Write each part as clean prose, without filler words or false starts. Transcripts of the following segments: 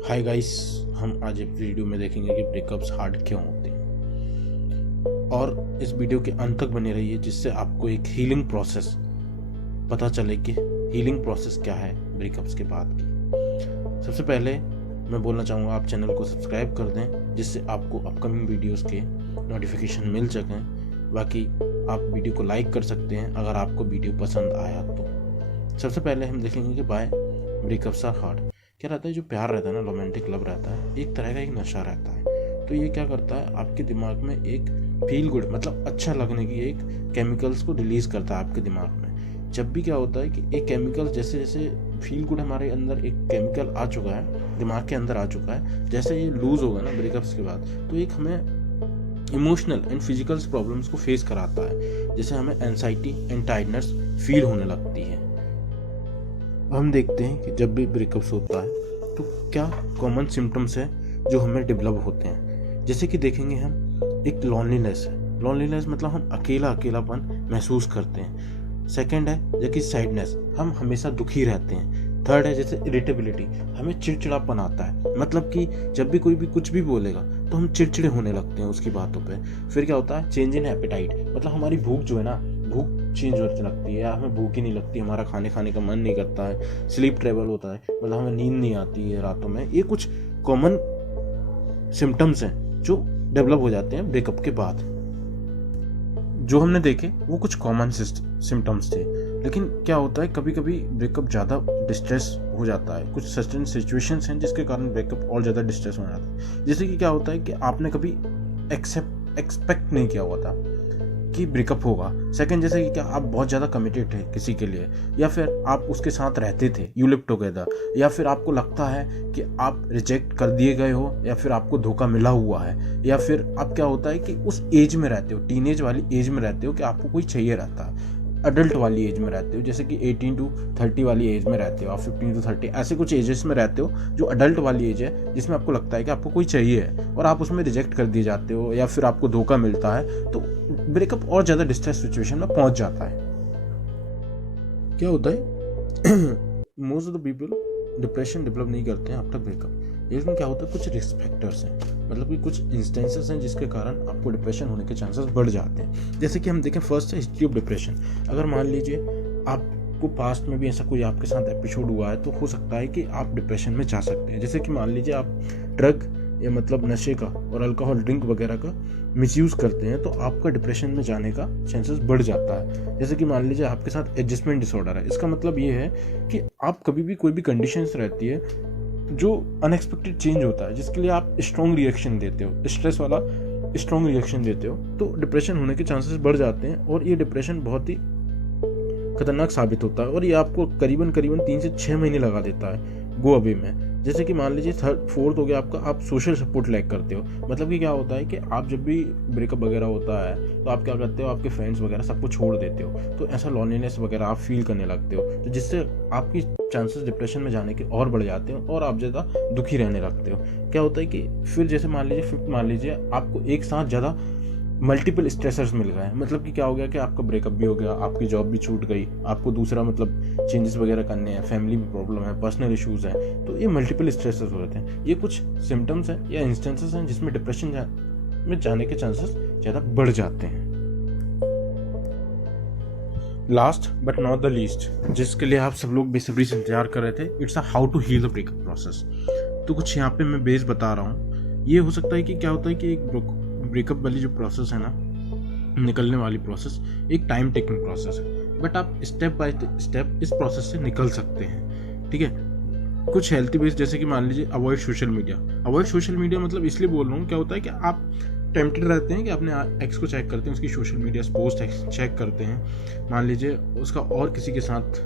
Hi guys, हम आज एक वीडियो में देखेंगे कि ब्रेकअप्स हार्ड क्यों होते हैं और इस वीडियो के अंत तक बने रहिए जिससे आपको एक हीलिंग प्रोसेस पता चले कि हीलिंग प्रोसेस क्या है ब्रेकअप्स के बाद की। सबसे पहले मैं बोलना चाहूँगा आप चैनल को सब्सक्राइब कर दें जिससे आपको अपकमिंग वीडियोस के नोटिफिकेशन मिल सकें। बाकी आप वीडियो को लाइक कर सकते हैं अगर आपको वीडियो पसंद आया तो। सबसे पहले हम देखेंगे कि बाय ब्रेकअप्स आर हार्ड। क्या रहता है, जो प्यार रहता है ना, रोमांटिक लव रहता है, एक तरह का एक नशा रहता है। तो ये क्या करता है, आपके दिमाग में एक फील गुड मतलब अच्छा लगने की एक केमिकल्स को रिलीज करता है आपके दिमाग में। जब भी क्या होता है कि एक केमिकल जैसे जैसे फील गुड हमारे अंदर एक केमिकल आ चुका है, दिमाग के अंदर आ चुका है, जैसे ये लूज होगा ना ब्रेकअप्स के बाद तो एक हमें इमोशनल एंड फिजिकल प्रॉब्लम्स को फेस कराता है। जैसे हमें एंजाइटी एंड टायर्डनेस फील होने लगती है। हम देखते हैं कि जब भी ब्रेकअप्स होता है तो क्या कॉमन सिम्टम्स हैं जो हमें डेवलप होते हैं। जैसे कि देखेंगे हम, एक लॉनलीनेस है। लॉनलीनेस मतलब हम अकेलापन महसूस करते हैं। सेकंड है जैसे सैडनेस, हम हमेशा दुखी रहते हैं। थर्ड है जैसे इरिटेबिलिटी, हमें चिड़चिड़ापन आता है, मतलब कि जब भी कोई भी कुछ भी बोलेगा तो हम चिड़चिड़े होने लगते हैं उसकी बातों पे। फिर क्या होता है, चेंज इन एपेटाइट, मतलब हमारी भूख जो है ना, भूख चेंज होने लगती है, हमें भूख ही नहीं लगती, हमारा खाने का मन नहीं करता है। स्लीप ट्रेबल होता है, मतलब हमें नींद नहीं आती है रातों में। ये कुछ कॉमन सिम्टम्स हैं जो डेवलप हो जाते हैं ब्रेकअप के बाद। जो हमने देखे वो कुछ कॉमन सिम्टम्स थे, लेकिन क्या होता है कभी कभी ब्रेकअप ज़्यादा डिस्ट्रेस हो जाता है। कुछ सर्टेन सिचुएशंस हैं जिसके कारण ब्रेकअप और ज़्यादा डिस्ट्रेस हो जाता है। जैसे कि क्या होता है कि आपने कभी एक्सपेक्ट नहीं किया हुआ था कि ब्रेकअप होगा। सेकंड, जैसे कि क्या आप बहुत ज़्यादा कमिटेड थे किसी के लिए, या फिर आप उसके साथ रहते थे, यू लिव टुगेदर, या फिर आपको लगता है कि आप रिजेक्ट कर दिए गए हो, या फिर आपको धोखा मिला हुआ है, या फिर आप क्या होता है कि उस एज में रहते हो, टीनेज वाली एज में रहते हो कि आपको कोई चाहिए रहता है। अडल्ट वाली एज में रहते हो, जैसे कि 18 to 30 वाली एज में रहते हो, आप 15 to 30 ऐसे कुछ एजेस में रहते हो जो अडल्ट वाली एज है, जिसमें आपको लगता है कि आपको कोई चाहिए है और आप उसमें रिजेक्ट कर दिए जाते हो, या फिर आपको धोखा मिलता है, तो ब्रेकअप और ज़्यादा डिस्ट्रेस सिचुएशन में पहुंच जाता है। क्या होता है most of the people depression develop नहीं करते हैं आफ्टर ब्रेकअप। लेकिन क्या होता है, कुछ रिस्क फैक्टर्स हैं, मतलब कि कुछ इंस्टेंसेस हैं जिसके कारण आपको डिप्रेशन होने के चांसेस बढ़ जाते हैं। जैसे कि हम देखें, फर्स्ट है हिस्ट्री ऑफ डिप्रेशन। अगर मान लीजिए आपको पास्ट में भी ऐसा कोई आपके साथ एपिसोड हुआ है तो हो सकता है कि आप डिप्रेशन में जा सकते हैं। जैसे कि मान लीजिए आप ड्रग या मतलब नशे का और अल्कोहल ड्रिंक वगैरह का मिसयूज़ करते हैं तो आपका डिप्रेशन में जाने का चांसेस बढ़ जाता है। जैसे कि मान लीजिए आपके साथ एडजस्टमेंट डिसऑर्डर है। इसका मतलब ये है कि आप कभी भी कोई भी कंडीशंस रहती है जो अनएक्सपेक्टेड चेंज होता है, जिसके लिए आप स्ट्रॉन्ग रिएक्शन देते हो, स्ट्रेस वाला स्ट्रॉन्ग रिएक्शन देते हो, तो डिप्रेशन होने के चांसेस बढ़ जाते हैं। और ये डिप्रेशन बहुत ही खतरनाक साबित होता है और ये आपको करीबन 3 से 6 महीने लगा देता है गो अवे में। जैसे कि मान लीजिए फोर्थ हो गया आपका, आप सोशल सपोर्ट लैक करते हो। मतलब कि क्या होता है कि आप जब भी ब्रेकअप वगैरह होता है तो आप क्या करते हो, आपके फ्रेंड्स वगैरह सबको छोड़ देते हो, तो ऐसा लॉनलीनेस वगैरह आप फील करने लगते हो, तो जिससे आपकी चांसेस डिप्रेशन में जाने के और बढ़ जाते हैं और आप ज़्यादा दुखी रहने लगते हो। क्या होता है कि फिर जैसे मान लीजिए आपको एक साथ ज़्यादा मल्टीपल स्ट्रेसर्स मिल गए हैं। मतलब कि क्या हो गया कि आपका ब्रेकअप भी हो गया, आपकी जॉब भी छूट गई, आपको दूसरा मतलब चेंजेस वगैरह करने हैं, फैमिली में प्रॉब्लम है, पर्सनल इश्यूज हैं, तो ये मल्टीपल स्ट्रेसर्स होते हैं। ये कुछ सिम्टम्स हैं या इंस्टेंसेस हैं जिसमें डिप्रेशन में जाने के चांसेस ज़्यादा बढ़ जाते हैं। Last but not the least, जिसके लिए आप सब लोग बेसब्री से इंतजार कर रहे थे, it's a how to heal the breakup process. तो कुछ यहाँ पे मैं बेस बता रहा हूँ। ये हो सकता है कि क्या होता है कि एक ब्रेकअप वाली जो प्रोसेस है ना, निकलने वाली प्रोसेस एक टाइम टेकिंग प्रोसेस है, बट आप स्टेप बाय स्टेप इस प्रोसेस से निकल सकते हैं। ठीक है, कुछ हेल्थी बेस, जैसे कि मान लीजिए avoid social media. Avoid social media मतलब इसलिए बोल रहा हूँ, क्या होता है कि आप टेम्प्टेड रहते हैं कि अपने एक्स को चेक करते हैं, उसकी सोशल मीडिया पोस्ट चेक करते हैं, मान लीजिए उसका और किसी के साथ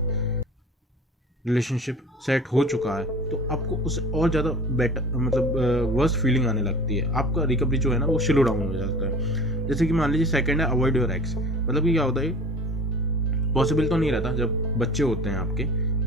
रिलेशनशिप सेट हो चुका है, तो आपको उससे और ज़्यादा बेटर मतलब वर्स्ट फीलिंग आने लगती है। आपका रिकवरी जो है ना वो स्लो डाउन हो जाता है। जैसे कि मान लीजिए सेकंड है अवॉइड योर एक्स। मतलब कि क्या होता है, पॉसिबल तो नहीं रहता जब बच्चे होते हैं आपके,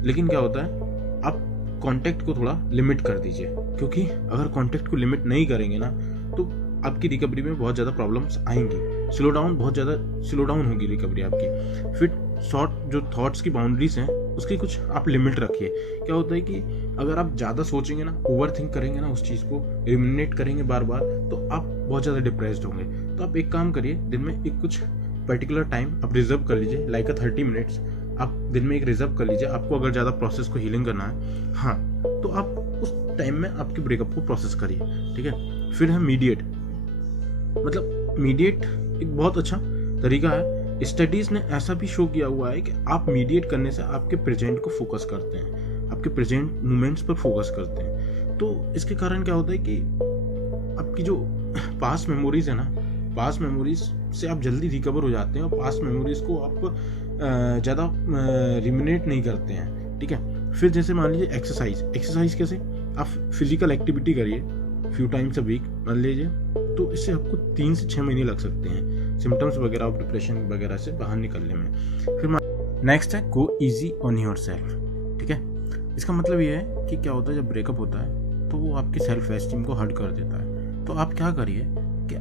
लेकिन क्या होता है आप कांटेक्ट को थोड़ा लिमिट कर दीजिए, क्योंकि अगर कांटेक्ट को लिमिट नहीं करेंगे ना तो आपकी रिकवरी में बहुत ज़्यादा प्रॉब्लम्स आएंगी। बहुत ज़्यादा स्लो डाउन होगी रिकवरी आपकी। फिर जो थॉट्स की बाउंड्रीज हैं उसकी कुछ आप लिमिट रखिए। क्या होता है कि अगर आप ज़्यादा सोचेंगे ना, ओवर थिंक करेंगे ना, उस चीज़ को रिमिनेट करेंगे बार बार, तो आप बहुत ज़्यादा डिप्रेस्ड होंगे। तो आप एक काम करिए, दिन में एक कुछ पर्टिकुलर टाइम आप रिजर्व कर लीजिए, लाइक 30 मिनट्स आप दिन में एक रिजर्व कर लीजिए। आपको अगर ज़्यादा प्रोसेस को हीलिंग करना है, हाँ, तो आप उस टाइम में आपके ब्रेकअप को प्रोसेस करिए, ठीक है। फिर है मीडिएट। मतलब मीडिएट एक बहुत अच्छा तरीका है। स्टडीज ने ऐसा भी शो किया हुआ है कि आप मीडिएट करने से आपके प्रेजेंट को फोकस करते हैं, आपके प्रेजेंट मोमेंट्स पर फोकस करते हैं। तो इसके कारण क्या होता है कि आपकी जो पास्ट मेमोरीज है ना, पास्ट मेमोरीज से आप जल्दी रिकवर हो जाते हैं और पास्ट मेमोरीज को आप ज़्यादा रिमिनेट नहीं करते हैं, ठीक है। फिर जैसे मान लीजिए एक्सरसाइज कैसे, आप फिजिकल एक्टिविटी करिए फ्यू टाइम्स अ वीक मान लीजिए, तो इससे आपको 3 से 6 महीने लग सकते हैं सिम्टम्स वगैरह ऑफ डिप्रेशन वगैरह से बाहर निकलने में। फिर नेक्स्ट है गो इजी ऑन योर सेल्फ, ठीक है। इसका मतलब ये है कि क्या होता है जब ब्रेकअप होता है तो वो आपकी सेल्फ एस्टीम को हर्ट कर देता है। तो आप क्या करिए कि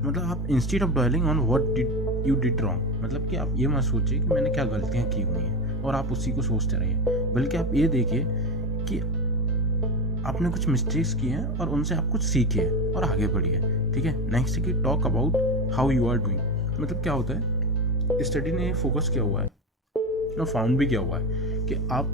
मतलब आप instead of dwelling on what you did wrong, मतलब कि आप ये मत सोचिए कि मैंने क्या गलतियाँ की हुई हैं और आप उसी को सोचते रहिए, बल्कि आप ये देखिए कि आपने कुछ मिस्टेक्स की हैं और उनसे आप कुछ सीखिए और आगे बढ़िए, ठीक है। नेक्स्ट है कि talk about how you are doing. मतलब क्या होता है, स्टडी ने फोकस किया हुआ है और फाउंड भी किया हुआ है कि आप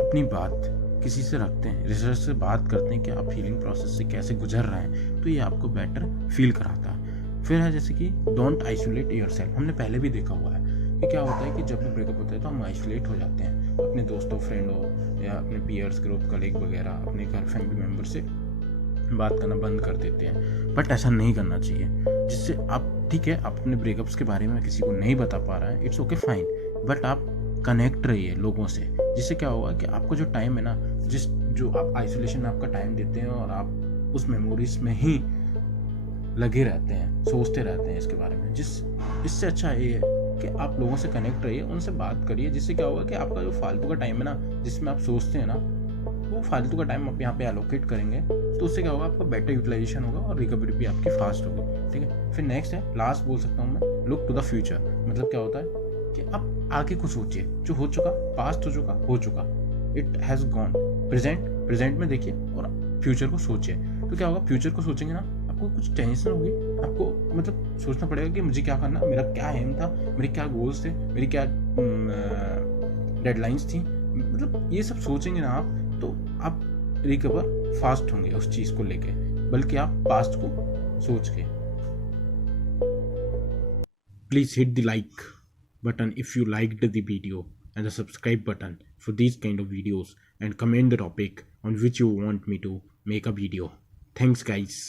अपनी बात किसी से रखते हैं, रिसर्च से बात करते हैं कि आप हीलिंग प्रोसेस से कैसे गुजर रहे हैं, तो ये आपको बेटर फील कराता है। फिर है जैसे कि डोंट आइसोलेट योरसेल्फ। हमने पहले भी देखा हुआ है कि क्या होता है कि जब भी ब्रेकअप होता है तो हम आइसोलेट हो जाते हैं अपने दोस्तों, फ्रेंडों या अपने पीयर्स, ग्रुप, कलीग वगैरह, अपने घर फैमिली मेम्बर से बात करना बंद कर देते हैं। बट ऐसा नहीं करना चाहिए, जिससे आप, ठीक है, आप अपने ब्रेकअप्स के बारे में किसी को नहीं बता पा रहा है, इट्स ओके फाइन, बट आप कनेक्ट रहिए लोगों से, जिससे क्या होगा कि आपको जो टाइम है ना, जो आप आइसोलेशन में आपका टाइम देते हैं और आप उस मेमोरीज में ही लगे रहते हैं, सोचते रहते हैं इसके बारे में, इससे अच्छा ये है कि आप लोगों से कनेक्ट रहिए, उनसे बात करिए, जिससे क्या होगा कि आपका जो फालतू का टाइम है ना, जिसमें आप सोचते हैं ना, वो फालतू का टाइम आप यहाँ पे एलोकेट करेंगे, तो उससे क्या होगा, आपका बेटर यूटिलाइजेशन होगा और रिकवरी भी आपकी फास्ट होगी, ठीक है। फिर नेक्स्ट है, लास्ट बोल सकता हूँ मैं, लुक टू द फ्यूचर। मतलब क्या होता है कि आप आगे को सोचिए, जो हो चुका, पास्ट हो चुका, इट हैज़ गॉन, प्रेजेंट में देखिए और फ्यूचर को सोचिए। तो क्या होगा, फ्यूचर को सोचेंगे ना, आपको कुछ टेंशन होगी, आपको मतलब सोचना पड़ेगा कि मुझे क्या करना, मेरा क्या एम था, मेरे क्या गोल्स थे, मेरी क्या डेडलाइंस थी, मतलब ये सब सोचेंगे ना आप, तो आप रिकवर फास्ट होंगे उस चीज को लेके, बल्कि आप पास्ट को सोच के। Please hit the like button if you liked the video and the subscribe button for these kind of videos, and comment the topic on which you want me to make a video. Thanks guys.